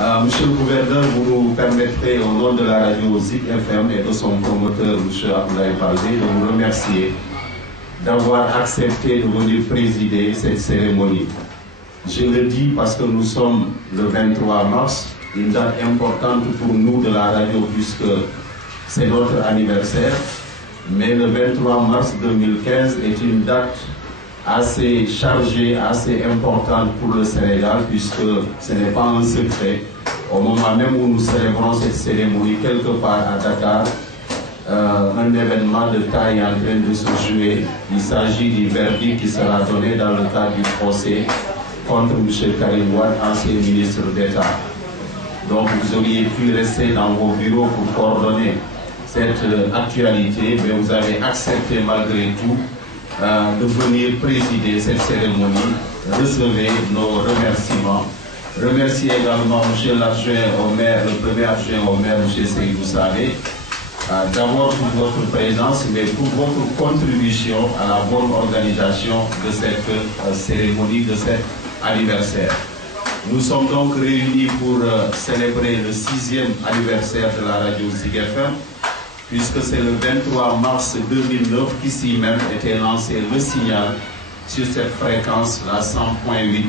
Monsieur le gouverneur, vous nous permettrez, au nom de la radio Zik FM et de son promoteur, M. Abdoulaye Baldé, de vous remercier d'avoir accepté de venir présider cette cérémonie. Je le dis parce que nous sommes le 23 mars, une date importante pour nous de la radio puisque c'est notre anniversaire. Mais le 23 mars 2015 est une date assez chargée, assez importante pour le Sénégal puisque ce n'est pas un secret. Au moment même où nous célébrons cette cérémonie, quelque part à Dakar, un événement de taille est en train de se jouer. Il s'agit du verdict qui sera donné dans le cadre du procès contre M. Karim Wade, ancien ministre d'État. Donc vous auriez pu rester dans vos bureaux pour coordonner cette actualité, mais vous avez accepté malgré tout de venir présider cette cérémonie. Recevez nos remerciements. Remercier également M. l'adjoint au maire, le premier adjoint au maire, M. Seydou Saleh, d'abord pour votre présence, mais pour votre contribution à la bonne organisation de cette cérémonie, de cet anniversaire. Nous sommes donc réunis pour célébrer le 6e anniversaire de la radio Zik FM, puisque c'est le 23 mars 2009 qu'ici même était lancé le signal sur cette fréquence, la 100.8.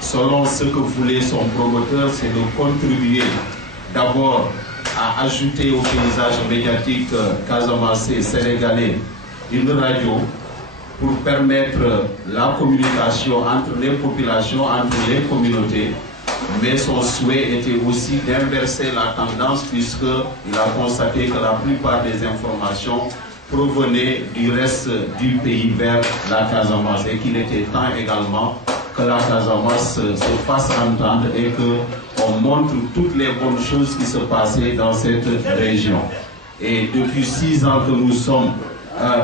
Selon ce que voulait son promoteur, c'est de contribuer d'abord à ajouter au paysage médiatique casamançais sénégalais une radio pour permettre la communication entre les populations, entre les communautés. Mais son souhait était aussi d'inverser la tendance puisqu'il a constaté que la plupart des informations provenaient du reste du pays vers la Casamance et qu'il était temps également que la Casamance se fasse entendre et qu'on montre toutes les bonnes choses qui se passaient dans cette région. Et depuis 6 ans que nous sommes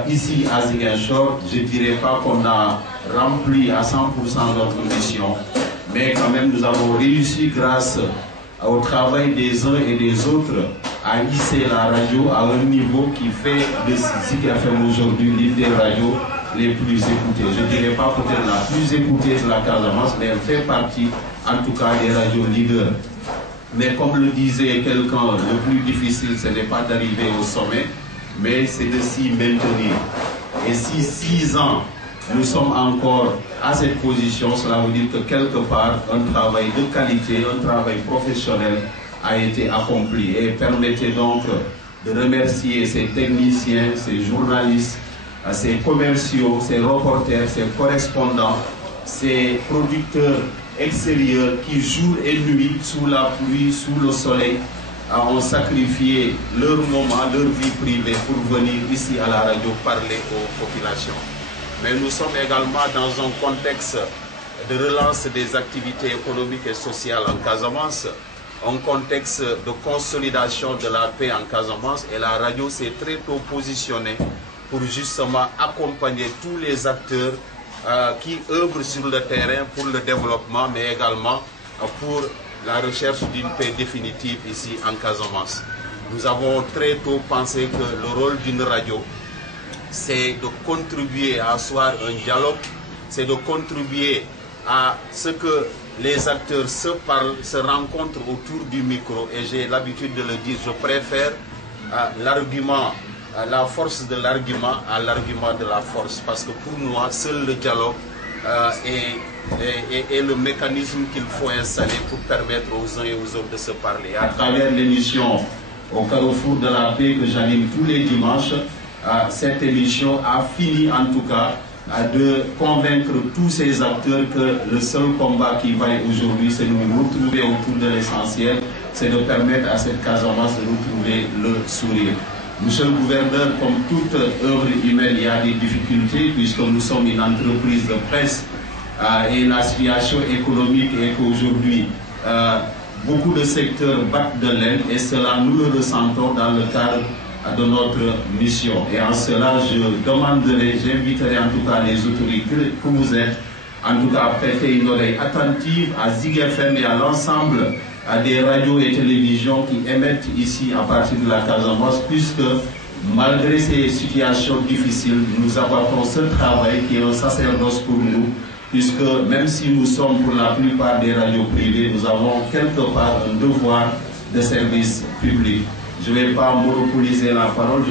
ici à Ziguinchor, je ne dirais pas qu'on a rempli à 100% notre mission, mais quand même nous avons réussi grâce au travail des uns et des autres à hisser la radio à un niveau qui fait de Zik FM aujourd'hui l'une des radios les plus écoutées. Je ne dirais pas peut-être la plus écoutée de la Casamance, mais elle fait partie en tout cas des radios leaders. Mais comme le disait quelqu'un, le plus difficile ce n'est pas d'arriver au sommet, mais c'est de s'y maintenir. Et si 6 ans nous sommes encore à cette position, cela veut dire que quelque part un travail de qualité, un travail professionnel a été accompli. Et permettez donc de remercier ces techniciens, ces journalistes, ces commerciaux, ces reporters, ces correspondants, ces producteurs extérieurs qui jour et nuit, sous la pluie, sous le soleil, ont sacrifié leur moment, leur vie privée pour venir ici à la radio parler aux populations. Mais nous sommes également dans un contexte de relance des activités économiques et sociales en Casamance, un contexte de consolidation de la paix en Casamance, et la radio s'est très tôt positionnée pour justement accompagner tous les acteurs qui œuvrent sur le terrain pour le développement, mais également pour la recherche d'une paix définitive ici en Casamance. Nous avons très tôt pensé que le rôle d'une radio, c'est de contribuer à asseoir un dialogue, c'est de contribuer à ce que les acteurs se parlent, se rencontrent autour du micro. Et j'ai l'habitude de le dire, je préfère l'argument, la force de l'argument à l'argument de la force. Parce que pour moi, seul le dialogue est le mécanisme qu'il faut installer pour permettre aux uns et aux autres de se parler. À travers l'émission Au Carrefour de la Paix que j'anime tous les dimanches, cette émission a fini en tout cas de convaincre tous ces acteurs que le seul combat qui vaille aujourd'hui, c'est de nous retrouver autour de l'essentiel, c'est de permettre à cette Casamance de retrouver le sourire. Monsieur le gouverneur, comme toute œuvre humaine, il y a des difficultés puisque nous sommes une entreprise de presse et la situation économique est qu'aujourd'hui, beaucoup de secteurs battent de l'aile et cela nous le ressentons dans le cadre de notre mission. Et en cela, je demanderai, j'inviterai en tout cas les autorités que vous êtes, en tout cas à prêter une oreille attentive à Zik FM et à l'ensemble des radios et télévisions qui émettent ici à partir de la Casamance, puisque malgré ces situations difficiles, nous abattons ce travail qui est un sacerdoce pour nous puisque même si nous sommes pour la plupart des radios privées, nous avons quelque part un devoir de service public. Je ne vais pas monopoliser la parole.